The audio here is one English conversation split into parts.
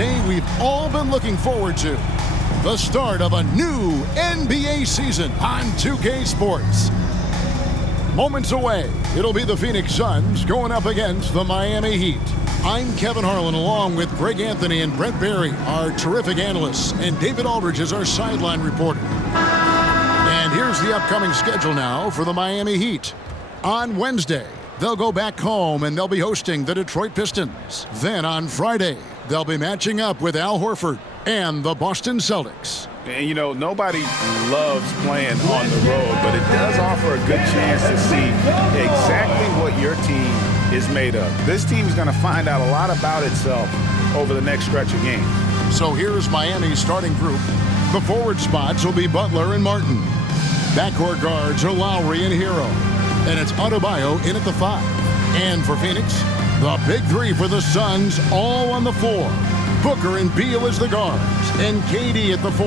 day we've all been looking forward to. The start of a new NBA season on 2K Sports. Moments away, it'll be the Phoenix Suns going up against the Miami Heat. I'm Kevin Harlan along with Greg Anthony and Brent Barry, our terrific analysts, and David Aldridge is our sideline reporter. And here's the upcoming schedule now for the Miami Heat. On Wednesday, they'll go back home and they'll be hosting the Detroit Pistons. Then on Friday, they'll be matching up with Al Horford and the Boston Celtics. And, you know, nobody loves playing on the road, but it does offer a good chance to see exactly what your team is made of. This team is going to find out a lot about itself over the next stretch of games. So here's Miami's starting group. The forward spots will be Butler and Martin. Backcourt guards are Lowry and Hero. And it's Adebayo in at the 5. And for Phoenix, the big 3 for the Suns, all on the 4. Booker and Beal as the guards, and KD at the 4.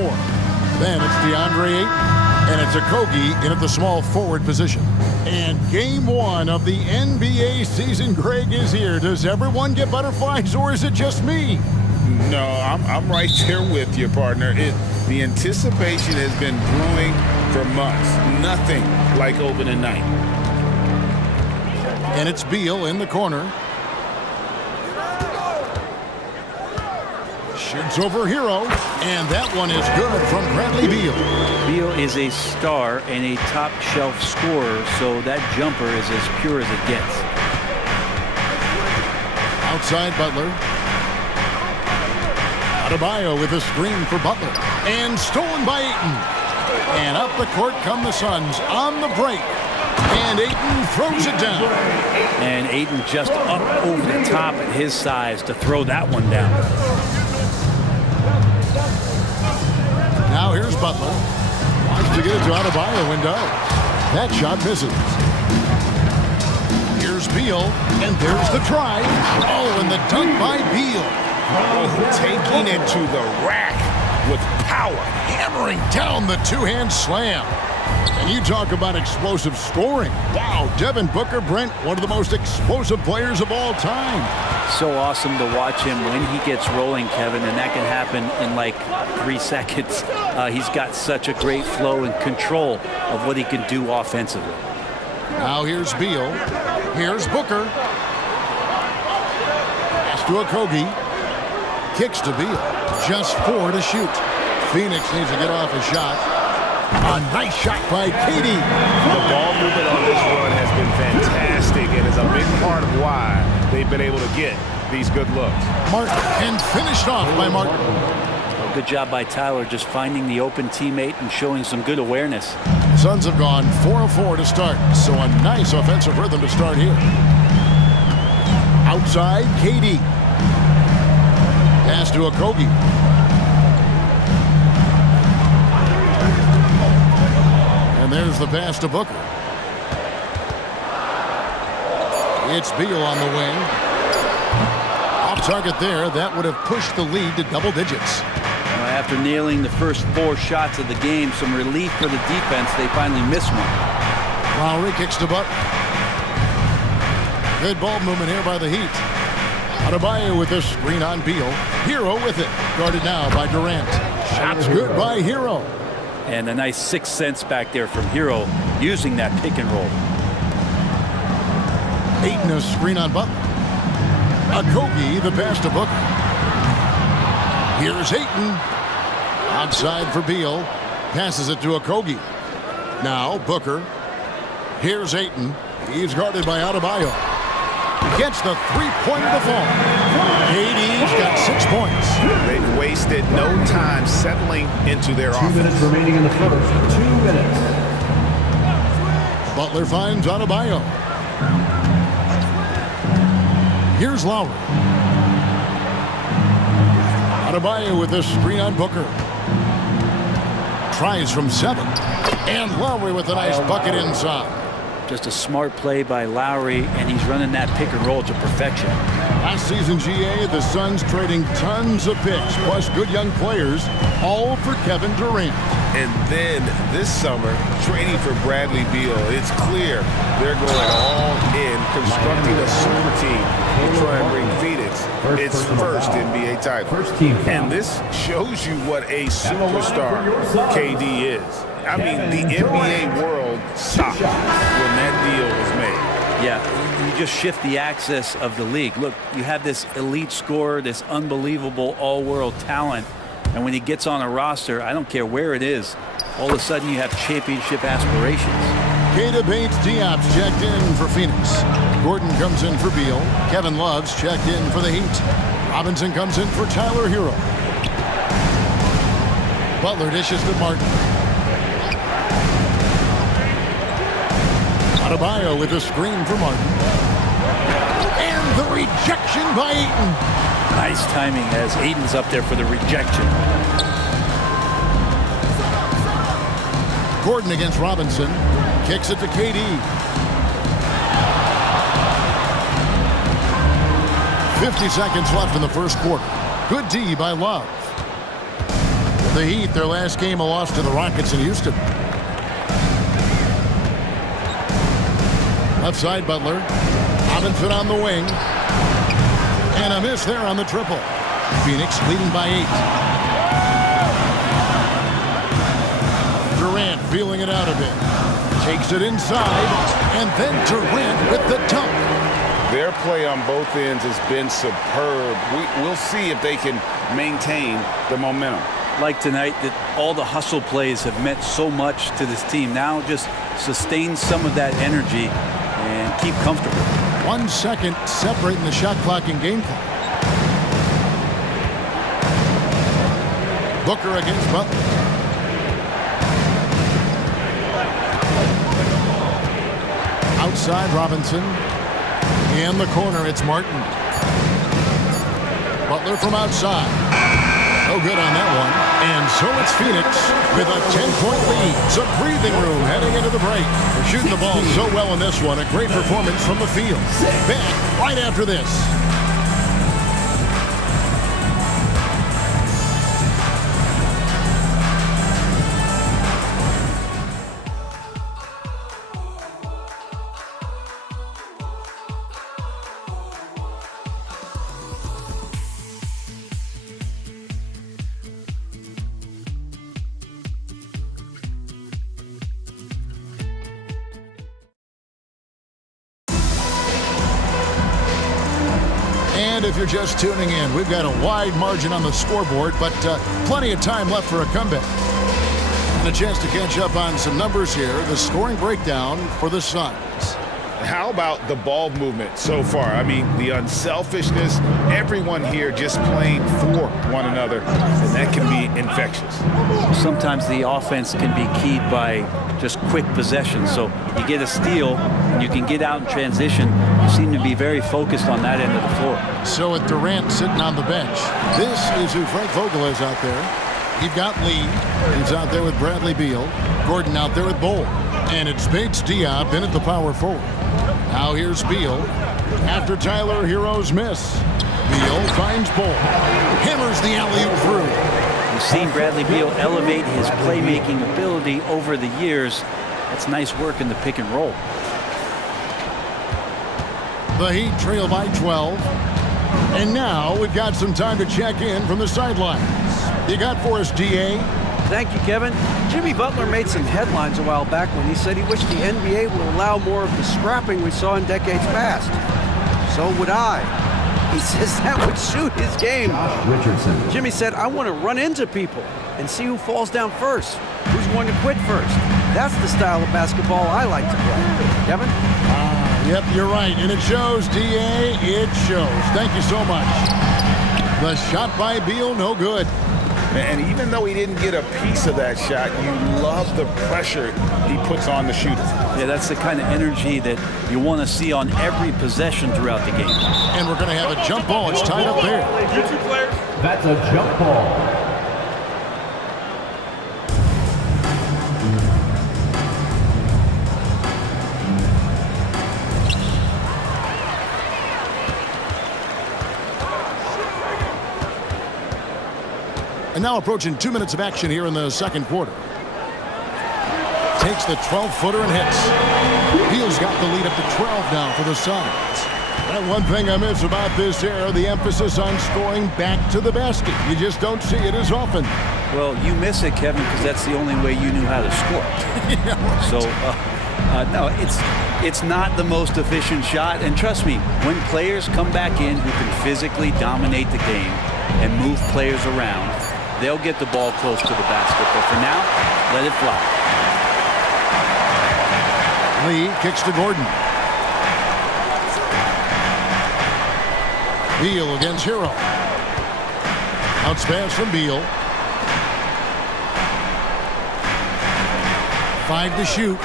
Then it's DeAndre Ayton, and it's Okogie in at the small forward position. And game 1 of the NBA season, Greg, is here. Does everyone get butterflies, or is it just me? No, I'm right there with you, partner. The anticipation has been brewing for months. Nothing like opening night. And it's Beal in the corner. Shoots over Hero, and that one is good from Bradley Beal. Beal is a star and a top-shelf scorer, so that jumper is as pure as it gets. Outside Butler. Adebayo with a screen for Butler, and stolen by Ayton. And up the court come the Suns on the break, and Ayton throws it down. And Ayton just up over the top at his size to throw that one down. Now here's Butler. Wants to get it to Adebayo and does. That shot misses. Here's Beal, and there's the try. Oh, and the dunk by Beal. Oh, taking it to the rack with power. Hammering down the two-hand slam. And you talk about explosive scoring. Wow, Devin Booker, Brent, one of the most explosive players of all time. So awesome to watch him when he gets rolling, Kevin, and that can happen in like 3 seconds. He's got such a great flow and control of what he can do offensively. Now here's Beal. Here's Booker. Pass to Okogie. Kicks to Beal. Just 4 to shoot. Phoenix needs to get off a shot. A nice shot by KD. The ball movement on this run has been fantastic and is a big part of why they've been able to get these good looks. Martin, and finished off by Martin. Well, good job by Tyler just finding the open teammate and showing some good awareness. Suns have gone 4 of 4 to start, so a nice offensive rhythm to start here. Outside, KD. Pass to Okogie. And there's the pass to Booker. It's Beal on the wing. Off target there. That would have pushed the lead to double digits. After nailing the first 4 shots of the game, some relief for the defense. They finally missed one. Lowry kicks to Butler. Good ball movement here by the Heat. Adebayo with this screen on Beal. Hero with it. Guarded now by Durant. Shots good by Hero. And a nice 6 cents back there from Hero using that pick and roll. Ayton a screen on Butler. Okogie the pass to Booker. Here's Ayton. Outside for Beal. Passes it to Okogie. Now Booker. Here's Ayton. He's guarded by Adebayo. Gets the three-pointer to fall. KD's got 6 points. They've wasted no time settling into their offense. 2 minutes remaining in the first. 2 minutes. Butler finds Adebayo. Here's Lowry. Adebayo with this screen on Booker. Tries from 7. And Lowry with a nice bucket inside. Just a smart play by Lowry, and he's running that pick and roll to perfection. Last season, GA, the Suns trading tons of picks, plus good young players, all for Kevin Durant. And then this summer, trading for Bradley Beal. It's clear they're going all in, constructing a super team to try and bring Phoenix its first NBA title. First team foul. And this shows you what a superstar KD is. I mean, the NBA world stopped when that deal was made. Yeah, you just shift the axis of the league. Look, you have this elite scorer, this unbelievable all-world talent, and when he gets on a roster, I don't care where it is, all of a sudden you have championship aspirations. Keita Bates-Diop's checked in for Phoenix. Gordon comes in for Beal. Kevin Love's checked in for the Heat. Robinson comes in for Tyler Hero. Butler dishes to Martin. Adebayo with a screen for Martin. And the rejection by Ayton. Nice timing as Aiden's up there for the rejection. Gordon against Robinson. Kicks it to KD. 50 seconds left in the first quarter. Good D by Love. The Heat, their last game, a loss to the Rockets in Houston. Left side, Butler. Robinson on the wing. And a miss there on the triple. Phoenix leading by 8. Durant feeling it out a bit. Takes it inside. And then Durant with the dunk. Their play on both ends has been superb. We'll see if they can maintain the momentum. Like tonight, that all the hustle plays have meant so much to this team. Now just sustain some of that energy and keep comfortable. 1 second separating the shot clock and game clock. Booker against Butler. Outside, Robinson. In the corner, it's Martin. Butler from outside. No good on that one. And so it's Phoenix with a 10-point lead. Some breathing room heading into the break. They're shooting the ball so well in this one. A great performance from the field. Back right after this. And if you're just tuning in, we've got a wide margin on the scoreboard, but plenty of time left for a comeback. And a chance to catch up on some numbers here. The scoring breakdown for the Suns. How about the ball movement so far? I mean, the unselfishness, everyone here just playing for one another, and that can be infectious. Sometimes the offense can be keyed by just quick possession. So you get a steal, and you can get out in transition. You seem to be very focused on that end of the floor. So with Durant sitting on the bench, this is who Frank Vogel is out there. You've got Lee, who's out there with Bradley Beal. Gordon out there with Bull. And it's Bates-Diop in at the power forward. Now here's Beal. After Tyler Hero's miss, Beal finds Bull. Hammers the alley-oop through. You've seen Bradley Beal elevate his playmaking ability over the years. That's nice work in the pick and roll. The Heat trail by 12. And now we've got some time to check in from the sidelines. You got for us, DA? Thank you, Kevin. Jimmy Butler made some headlines a while back when he said he wished the NBA would allow more of the scrapping we saw in decades past. So would I. He says that would suit his game. Richardson. Jimmy said, I want to run into people and see who falls down first, who's going to quit first. That's the style of basketball I like to play. Kevin? Yep, you're right. And it shows, DA. It shows. Thank you so much. The shot by Beal, no good. And even though he didn't get a piece of that shot, you love the pressure he puts on the shooter. Yeah, that's the kind of energy that you want to see on every possession throughout the game. And we're going to have a jump ball. It's tied up there. That's a jump ball. And now approaching 2 minutes of action here in the second quarter. Takes the 12-footer and hits. Beal's got the lead up to 12 now for the Suns. And one thing I miss about this era, the emphasis on scoring back to the basket. You just don't see it as often. Well, you miss it, Kevin, because that's the only way you knew how to score. Yeah, right. So, no, it's not the most efficient shot. And trust me, when players come back in who can physically dominate the game and move players around, they'll get the ball close to the basket. But for now, let it fly. Lee kicks to Gordon. Beal against Hero. Bounce pass from Beal. 5 to shoot.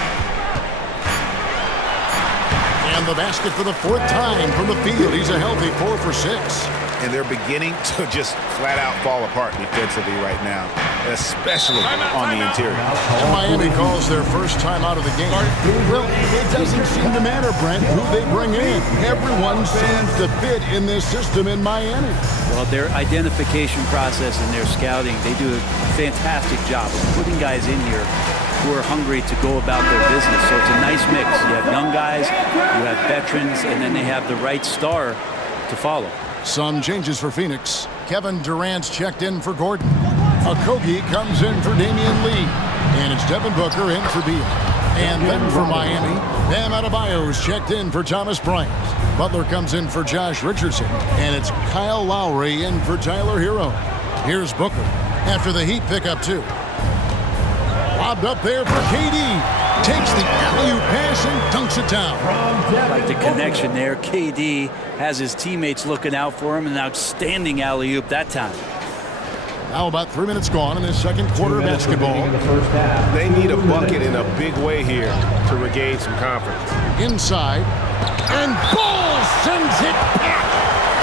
And the basket for the 4th time from the field. He's a healthy 4 for 6. And they're beginning to just flat out fall apart defensively right now, especially on the interior. And Miami calls their first time out of the game. Well, it doesn't seem to matter, Brent, who they bring in. Everyone seems to fit in this system in Miami. Well, their identification process and their scouting, they do a fantastic job of putting guys in here who are hungry to go about their business. So it's a nice mix. You have young guys, you have veterans, and then they have the right star to follow. Some changes for Phoenix. Kevin Durant's checked in for Gordon. Okogie comes in for Damian Lee. And it's Devin Booker in for Beal. And then for Miami, Bam Adebayo's checked in for Thomas Bryant. Butler comes in for Josh Richardson. And it's Kyle Lowry in for Tyler Hero. Here's Booker after the Heat pick up 2. Lobbed up there for KD. Takes the alley-oop pass and dunks it down. Like the connection there. KD has his teammates looking out for him. An outstanding alley-oop that time. Now about 3 minutes gone in this second quarter of basketball. They need a bucket in a big way here to regain some confidence. Inside. And Ball sends it back.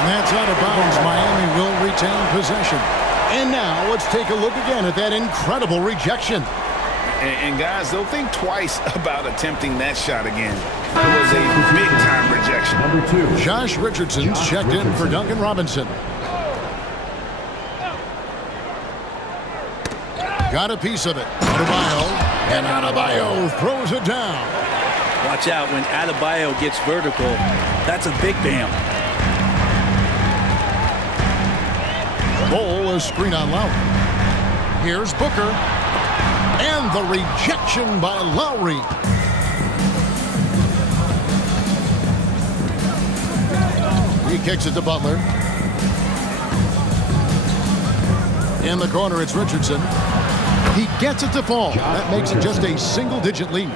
And that's out of bounds. Miami will retain possession. And now let's take a look again at that incredible rejection. And guys, they'll think twice about attempting that shot again. It was a big-time rejection. Number 2. Josh Richardson's checked in for Duncan Robinson. Got a piece of it. Adebayo. And Adebayo throws it down. Watch out when Adebayo gets vertical. That's a big bam. Ball is screen on Lowry. Here's Booker. And the rejection by Lowry. He kicks it to Butler. In the corner, it's Richardson. He gets it to fall. That makes it just a single-digit lead.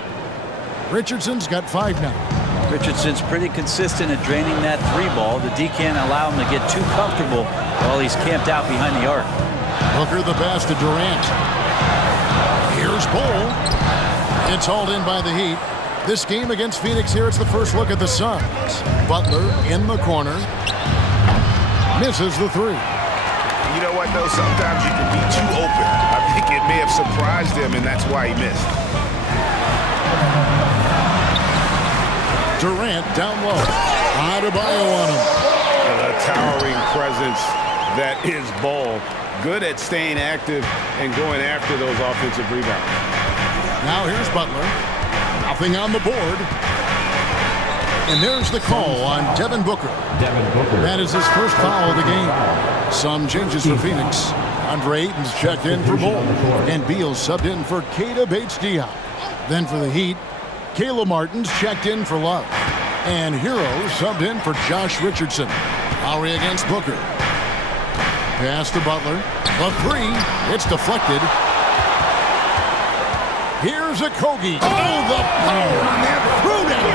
Richardson's got 5 now. Richardson's pretty consistent at draining that 3 ball. The D can't allow him to get too comfortable while he's camped out behind the arc. Booker the pass to Durant. Here's Ball. It's hauled in by the Heat. This game against Phoenix here, it's the first look at the Suns. Butler in the corner. Misses the 3. You know what, though? Sometimes you can be too open. I think it may have surprised him, and that's why he missed. Durant down low. Adebayo on him. A towering presence that is Ball. Good at staying active and going after those offensive rebounds. Now here's Butler. Nothing on the board. And there's the call on Devin Booker. That is his first foul of the game. Some changes for Phoenix. Andre Ayton's checked in for Ball. And Beal subbed in for Keita Bates-Diop. Then for the Heat, Caleb Martin's checked in for Love. And Hero subbed in for Josh Richardson. Lowry against Booker. Pass to Butler. A 3. It's deflected. Here's Okogie. Oh, the power on that throwdown.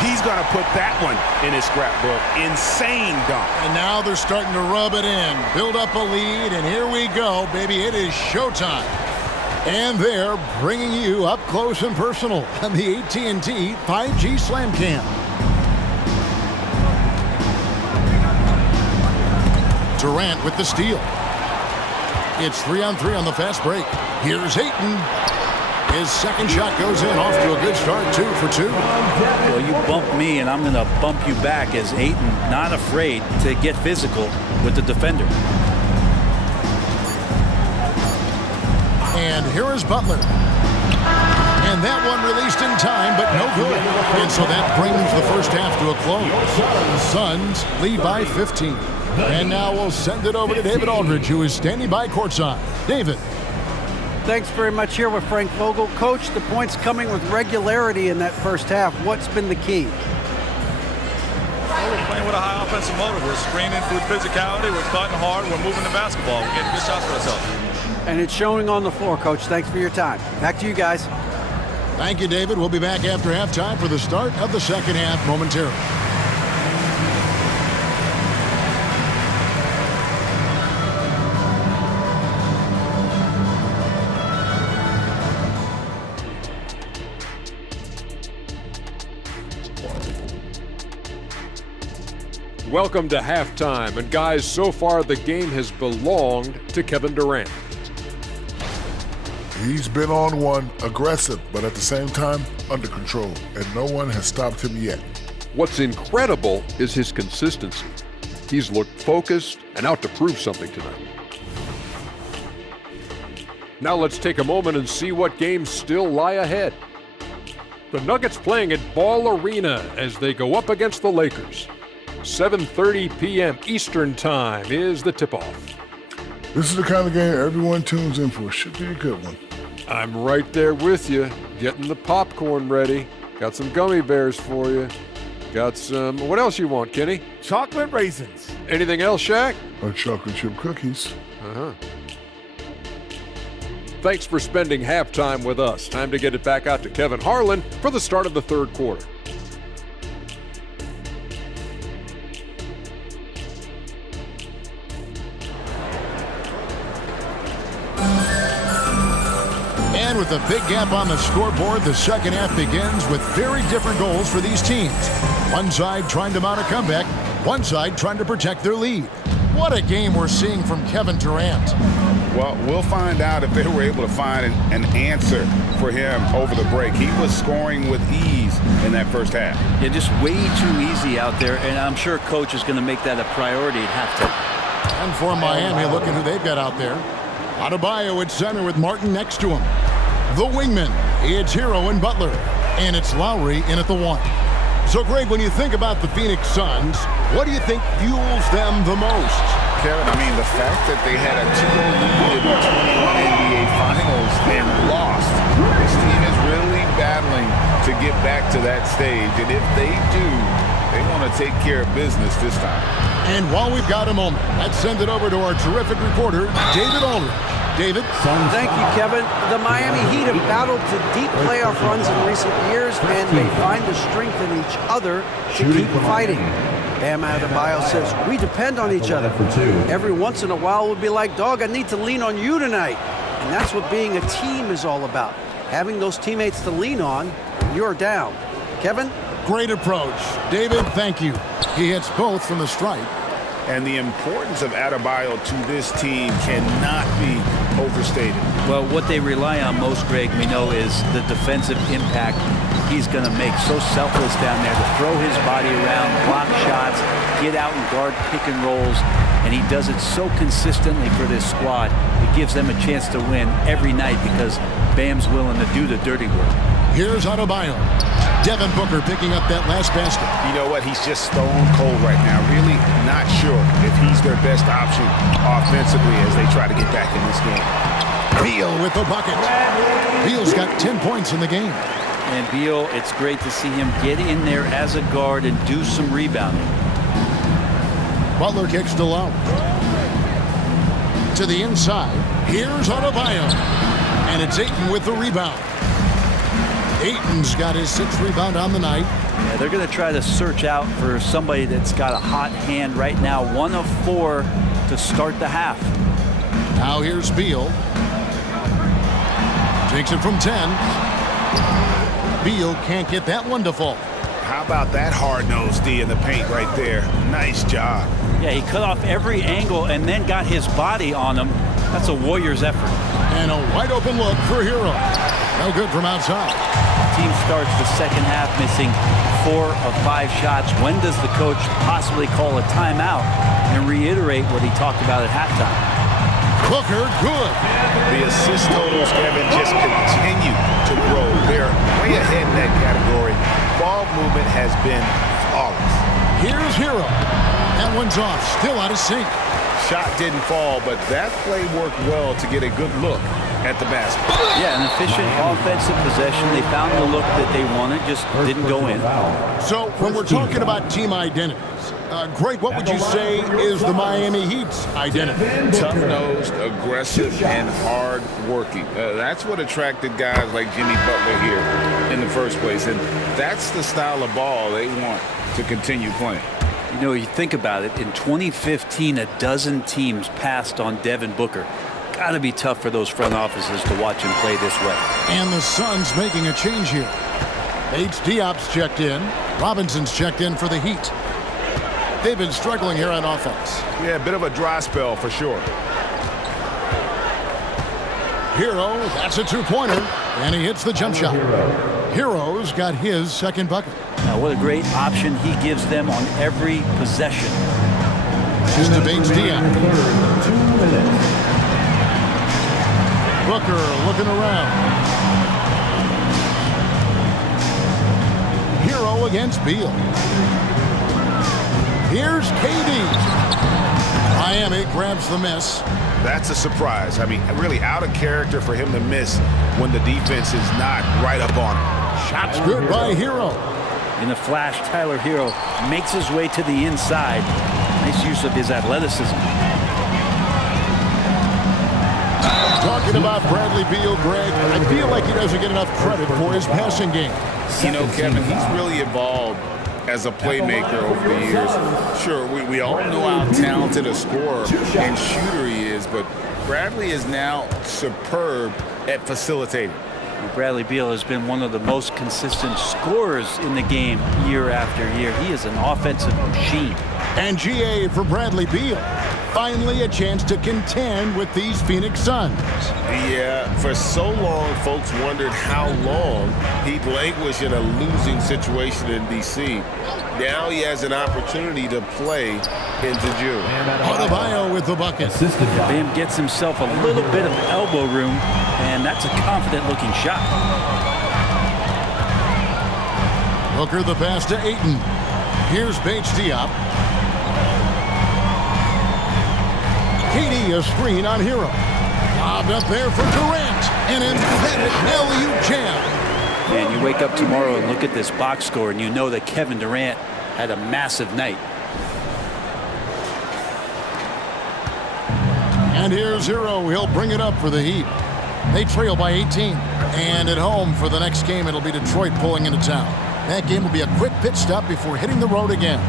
He's going to put that one in his scrapbook. Insane dunk. And now they're starting to rub it in. Build up a lead, and here we go, baby. It is showtime. And they're bringing you up close and personal on the AT&T 5G Slam Cam. Durant with the steal. It's 3-on-3 on the fast break. Here's Ayton. His second shot goes in, off to a good start, 2 for 2. Well, you bump me, and I'm going to bump you back as Ayton not afraid to get physical with the defender. And here is Butler. And that one released in time, but no good. And so that brings the first half to a close. Suns lead by 15. And now we'll send it over to David Aldridge, who is standing by courtside. David. Thanks very much here with Frank Vogel. Coach, the points coming with regularity in that first half. What's been the key? Well, we're playing with a high offensive motive. We're screening with physicality. We're cutting hard. We're moving the basketball. We're getting good shots for ourselves. And it's showing on the floor, Coach. Thanks for your time. Back to you guys. Thank you, David. We'll be back after halftime for the start of the second half momentarily. Welcome to halftime, and guys, so far the game has belonged to Kevin Durant. He's been on one, aggressive, but at the same time, under control, and no one has stopped him yet. What's incredible is his consistency. He's looked focused and out to prove something tonight. Now let's take a moment and see what games still lie ahead. The Nuggets playing at Ball Arena as they go up against the Lakers. 7:30 p.m. Eastern Time is the tip-off. This is the kind of game everyone tunes in for. Should be a good one. I'm right there with you, getting the popcorn ready. Got some gummy bears for you. Got some, what else you want, Kenny? Chocolate raisins. Anything else, Shaq? Or chocolate chip cookies. Thanks for spending halftime with us. Time to get it back out to Kevin Harlan for the start of the third quarter. And with a big gap on the scoreboard, the second half begins with very different goals for these teams. One side trying to mount a comeback, one side trying to protect their lead. What a game we're seeing from Kevin Durant. Well, we'll find out if they were able to find an answer for him over the break. He was scoring with ease in that first half. Yeah, just way too easy out there, and I'm sure Coach is going to make that a priority at halftime. And for Miami, look at who they've got out there. Adebayo at center with Martin next to him. The wingman, it's Hero and Butler, and it's Lowry in at the one. So, Greg, when you think about the Phoenix Suns, what do you think fuels them the most? Kevin, I mean, the fact that they had a 2-0 lead in the 21 NBA Finals and lost. This team is really battling to get back to that stage, and if they do, they want to take care of business this time. And while we've got a moment, let's send it over to our terrific reporter, David Aldridge. David? Thank you, Kevin. The Miami Heat have battled to deep playoff runs in recent years, and they find the strength in each other to keep fighting. Bam Adebayo says, we depend on each other. Every once in a while, we'll be like, dog, I need to lean on you tonight. And that's what being a team is all about. Having those teammates to lean on when you're down. Kevin? Great approach. David, thank you. He hits both from the stripe. And the importance of Adebayo to this team cannot be overstated. Well, what they rely on most, Greg, we know, is the defensive impact he's going to make. So selfless down there to throw his body around, block shots, get out and guard pick and rolls. And he does it so consistently for this squad. It gives them a chance to win every night because Bam's willing to do the dirty work. Here's Adebayo. Devin Booker picking up that last basket. You know what? He's just stone cold right now. Really not sure if he's their best option offensively as they try to get back in this game. Beal with the bucket. Beal's got 10 points in the game. And Beal, it's great to see him get in there as a guard and do some rebounding. Butler kicks to Lowry. To the inside. Here's Adebayo. And it's Ayton with the rebound. Ayton's got his 6th rebound on the night. Yeah, they're going to try to search out for somebody that's got a hot hand right now. 1 of 4 to start the half. Now here's Beal. Takes it from 10. Beal can't get that one to fall. How about that hard-nosed D in the paint right there? Nice job. Yeah, he cut off every angle and then got his body on him. That's a Warriors effort. And a wide-open look for Hero. No good from outside. Team starts the second half missing 4 of 5 shots. When does the coach possibly call a timeout and reiterate what he talked about at halftime? Booker, good. The assist totals, Kevin, just continue to grow. They're way ahead in that category. Ball movement has been flawless. Here's Hero. That one's off, still out of sync. Shot didn't fall, but that play worked well to get a good look at the basket. Yeah, an efficient offensive possession. They found the look that they wanted, just didn't go in. So when we're talking about team identities, Greg, what would you say is the Miami Heat's identity? Tough-nosed, aggressive, and hard-working. That's what attracted guys like Jimmy Butler here in the first place, and that's the style of ball they want to continue playing. You know, you think about it, in 2015, a dozen teams passed on Devin Booker. Got to be tough for those front offices to watch him play this way. And the Suns making a change here. H. Diop's checked in. Robinson's checked in for the Heat. They've been struggling here on offense. Yeah, a bit of a dry spell for sure. Hero, that's a two-pointer, and he hits the jump shot. Hero's got his second bucket. Now, what a great option he gives them on every possession. Just debates Diop. Booker looking around. Hero against Beal. Here's KD. Miami grabs the miss. That's a surprise. I mean, really out of character for him to miss when the defense is not right up on him. Shot's good by Hero. In a flash, Tyler Hero makes his way to the inside. Nice use of his athleticism. Talking about Bradley Beal, Greg, I feel like he doesn't get enough credit for his passing game. You know, Kevin, he's really evolved as a playmaker over the years. Sure, we all know how talented a scorer and shooter he is, but Bradley is now superb at facilitating. Bradley Beal has been one of the most consistent scorers in the game year after year. He is an offensive machine. And GA for Bradley Beal. Finally a chance to contend with these Phoenix Suns. Yeah, for so long, folks wondered how long he'd languish in a losing situation in D.C. Now he has an opportunity to play into June. Adebayo with the bucket. Bam gets himself a little bit of elbow room, and that's a confident-looking shot. Booker the pass to Ayton. Here's H. Diop. KD a screen on Hero. Lobbed up there for Durant. An emphatic alley-oop jam. And you wake up tomorrow and look at this box score, and you know that Kevin Durant had a massive night. And here's Hero. He'll bring it up for the Heat. They trail by 18. And at home for the next game, it'll be Detroit pulling into town. That game will be a quick pit stop before hitting the road again.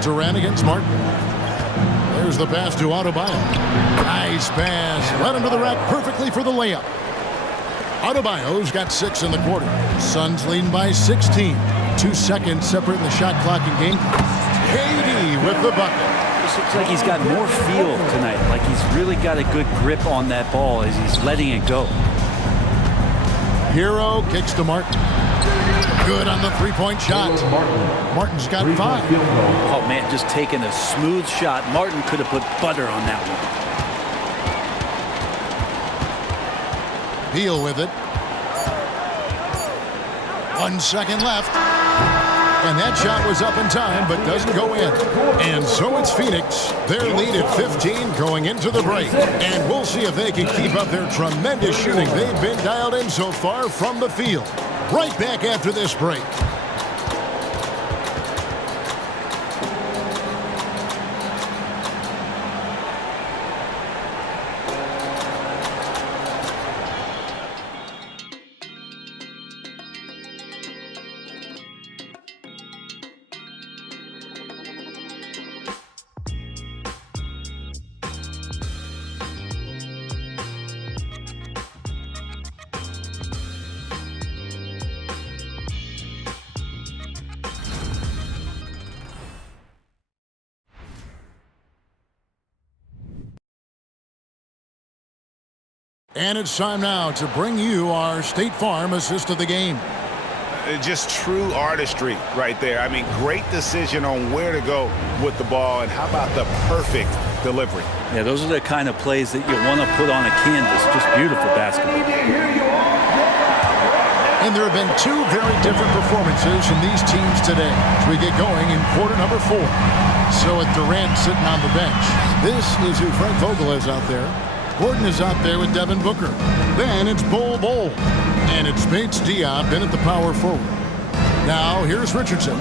Durant against Martin. There's the pass to Adebayo. Nice pass. Right under the rack perfectly for the layup. Adebayo's got 6 in the quarter. Suns leading by 16. 2 seconds separating the shot clock and game. KD with the bucket. This looks like he's got more feel tonight. Like he's really got a good grip on that ball as he's letting it go. Hero kicks to Martin. Good on the three-point shot. Martin's got 5. Oh, man, just taking a smooth shot. Martin could have put butter on that one. Beal with it. 1 second left. And that shot was up in time, but doesn't go in. And so it's Phoenix. Their lead at 15 going into the break. And we'll see if they can keep up their tremendous shooting they've been dialed in so far from the field. Right back after this break. And it's time now to bring you our State Farm assist of the game. Just true artistry right there. I mean, great decision on where to go with the ball, and how about the perfect delivery? Yeah, those are the kind of plays that you want to put on a canvas. Just beautiful basketball. And there have been two very different performances from these teams today as we get going in quarter number 4. So with Durant sitting on the bench, this is who Frank Vogel is out there. Gordon is out there with Devin Booker. Then it's Bol Bol. And it's Bates Diop in at the power forward. Now here's Richardson.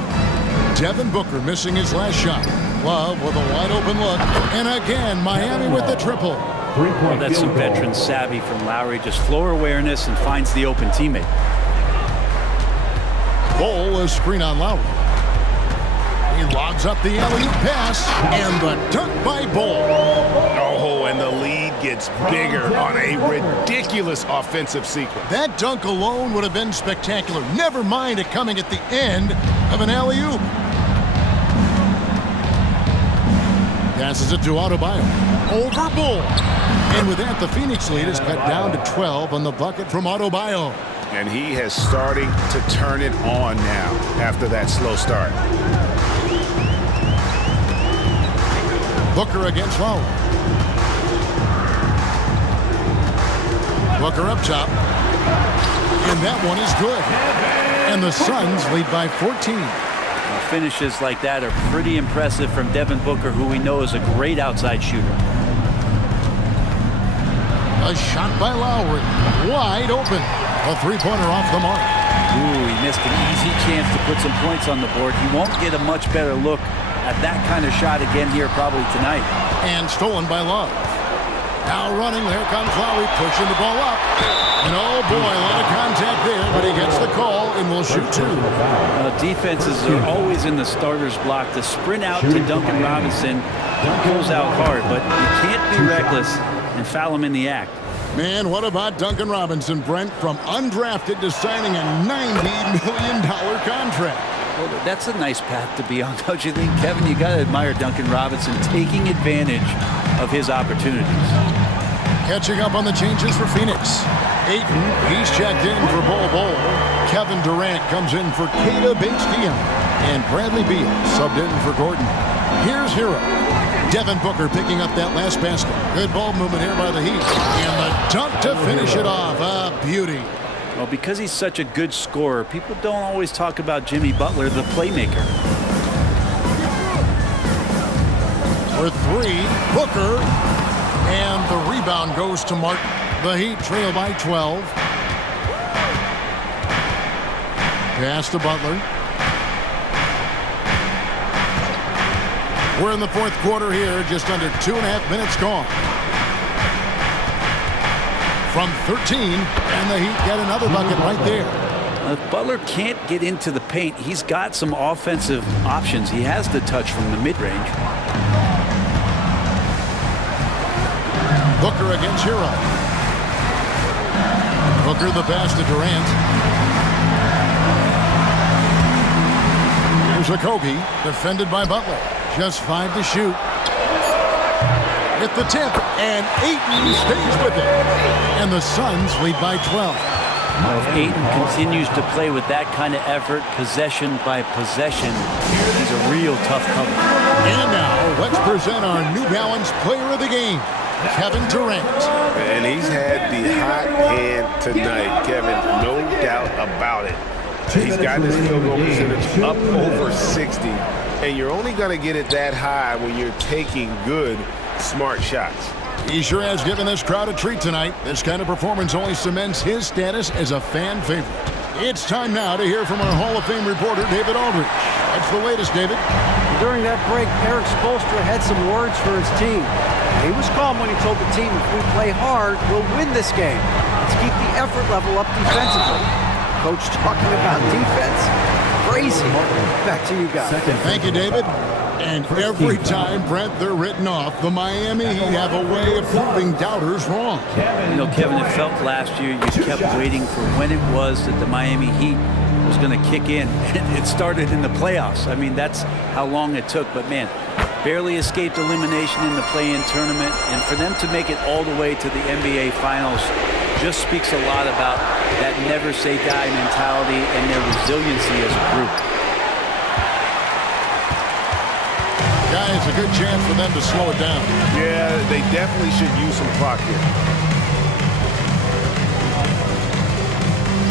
Devin Booker missing his last shot. Love with a wide open look. And again, Miami with the triple. Well, that's some veteran savvy from Lowry. Just floor awareness and finds the open teammate. Bol a screen on Lowry. He logs up the alley-oop pass. And the dunk by Bol. Oh, and the lead gets bigger on a ridiculous offensive sequence. That dunk alone would have been spectacular. Never mind it coming at the end of an alley-oop. Passes it to Adebayo. Over Bol. And with that, the Phoenix lead is cut down to 12 on the bucket from Adebayo. And he has starting to turn it on now after that slow start. Booker against Lowry. Booker up top. And that one is good. And the Suns lead by 14. Finishes like that are pretty impressive from Devin Booker, who we know is a great outside shooter. A shot by Lowry. Wide open. A three-pointer off the mark. Ooh, he missed an easy chance to put some points on the board. He won't get a much better look at that kind of shot again here probably tonight. And stolen by Love. Now running, there comes Lowry, pushing the ball up. And oh boy, a lot of contact there, but he gets the call and will shoot 2. Defenses are always in the starter's block. The sprint out to Duncan Robinson goes out hard, but you can't be reckless and foul him in the act. Man, what about Duncan Robinson, Brent, from undrafted to signing a $90 million contract? Well, that's a nice path to be on, don't you think, Kevin? You got to admire Duncan Robinson taking advantage of his opportunities. Catching up on the changes for Phoenix. Ayton, he's checked in for Bol Bol. Kevin Durant comes in for Keita Bates-Diop. And Bradley Beal subbed in for Gordon. Here's Hero. Devin Booker picking up that last basket. Good ball movement here by the Heat. And the dunk to finish it off. A beauty. Well, because he's such a good scorer, people don't always talk about Jimmy Butler, the playmaker. For 3, Booker. And the rebound goes to Martin. The Heat trail by 12. Pass to Butler. We're in the fourth quarter here, just under 2.5 minutes gone. From 13, and the Heat get another bucket right there. If Butler can't get into the paint, he's got some offensive options. He has the touch from the mid-range. Booker against Hero. Booker the pass to Durant. Here's Okogie, defended by Butler. Just 5 to shoot. Hit the tip, and Ayton stays with it. And the Suns lead by 12. If Ayton continues to play with that kind of effort, possession by possession, he's a real tough cover. And now, let's present our New Balance player of the game, Kevin Durant. And he's had the hot hand tonight, Kevin, no doubt about it. He's got his field goal percentage up over 60, and you're only going to get it that high when you're taking good, smart shots. He sure has given this crowd a treat tonight. This kind of performance only cements his status as a fan favorite. It's time now to hear from our Hall of Fame reporter, David Aldridge. What's the latest, David? During that break, Eric Spoelstra had some words for his team. He was calm when he told the team, if we play hard, we'll win this game. Let's keep the effort level up defensively. Coach talking about defense. Crazy. Back to you guys. Thank you, David. And every time, Brent, they're written off, the Miami Heat have a way of proving doubters wrong. You know, Kevin, it felt last year you kept waiting for when it was that the Miami Heat was going to kick in. It started in the playoffs. I mean, that's how long it took. But, man, barely escaped elimination in the play-in tournament. And for them to make it all the way to the NBA Finals, just speaks a lot about that never-say-die mentality and their resiliency as a group. Guys, a good chance for them to slow it down. Yeah, they definitely should use some clock here.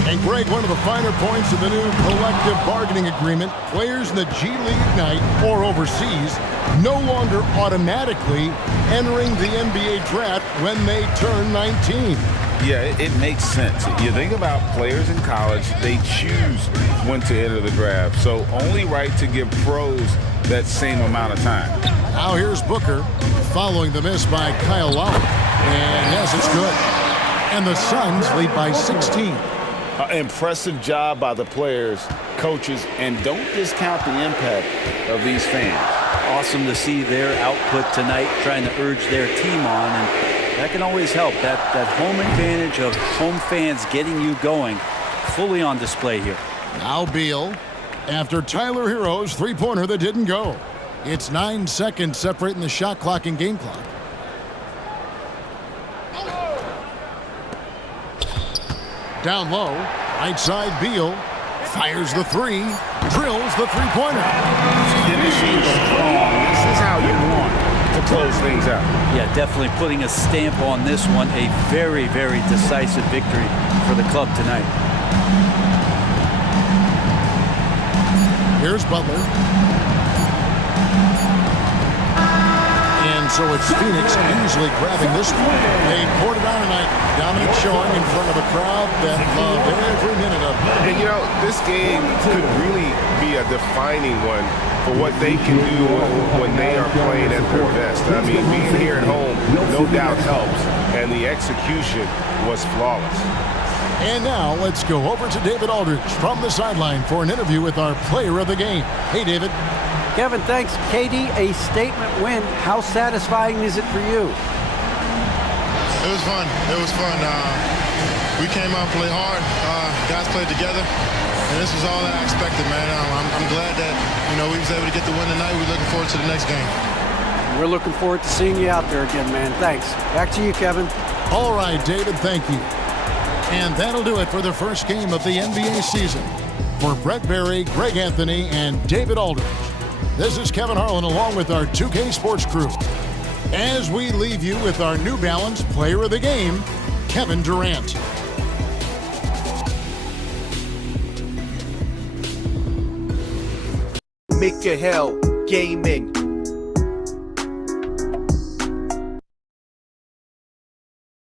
And Greg, one of the finer points of the new collective bargaining agreement, players in the G League Ignite or overseas no longer automatically entering the NBA draft when they turn 19. Yeah, it makes sense. You think about players in college, they choose when to enter the draft. So only right to give pros that same amount of time. Now here's Booker following the miss by Kyle Lowry. And yes, it's good. And the Suns lead by 16. Impressive job by the players, coaches, and don't discount the impact of these fans. Awesome to see their output tonight, trying to urge their team on, and that can always help. That home advantage of home fans getting you going, fully on display here. Now Beal, after Tyler Hero's three-pointer that didn't go. It's 9 seconds separating the shot clock and game clock. Down low, right side Beal, fires the three, drills the three-pointer. Finishing strong. This is how you want to close things out. Yeah, definitely putting a stamp on this one. A very, very decisive victory for the club tonight. Here's Butler. And so it's Phoenix easily grabbing this one. They poured it on tonight. Dominant showing in front of a crowd that loved every minute of it. And you know, this game could really be a defining one for what they can do when they are playing at their best. I mean, being here at home no doubt helps, and the execution was flawless. And now let's go over to David Aldridge from the sideline for an interview with our player of the game. Hey, David. Kevin, thanks. KD, a statement win. How satisfying is it for you? It was fun. It was fun. We came out and played hard. Guys played together, and this was all that I expected, man. I'm glad that we was able to get the win tonight. We're looking forward to the next game. We're looking forward to seeing you out there again, man. Thanks. Back to you, Kevin. All right, David, thank you. And that'll do it for the first game of the NBA season. For Brett Berry, Greg Anthony, and David Aldridge, this is Kevin Harlan along with our 2K Sports crew. As we leave you with our New Balance player of the game, Kevin Durant. Make a hell gaming.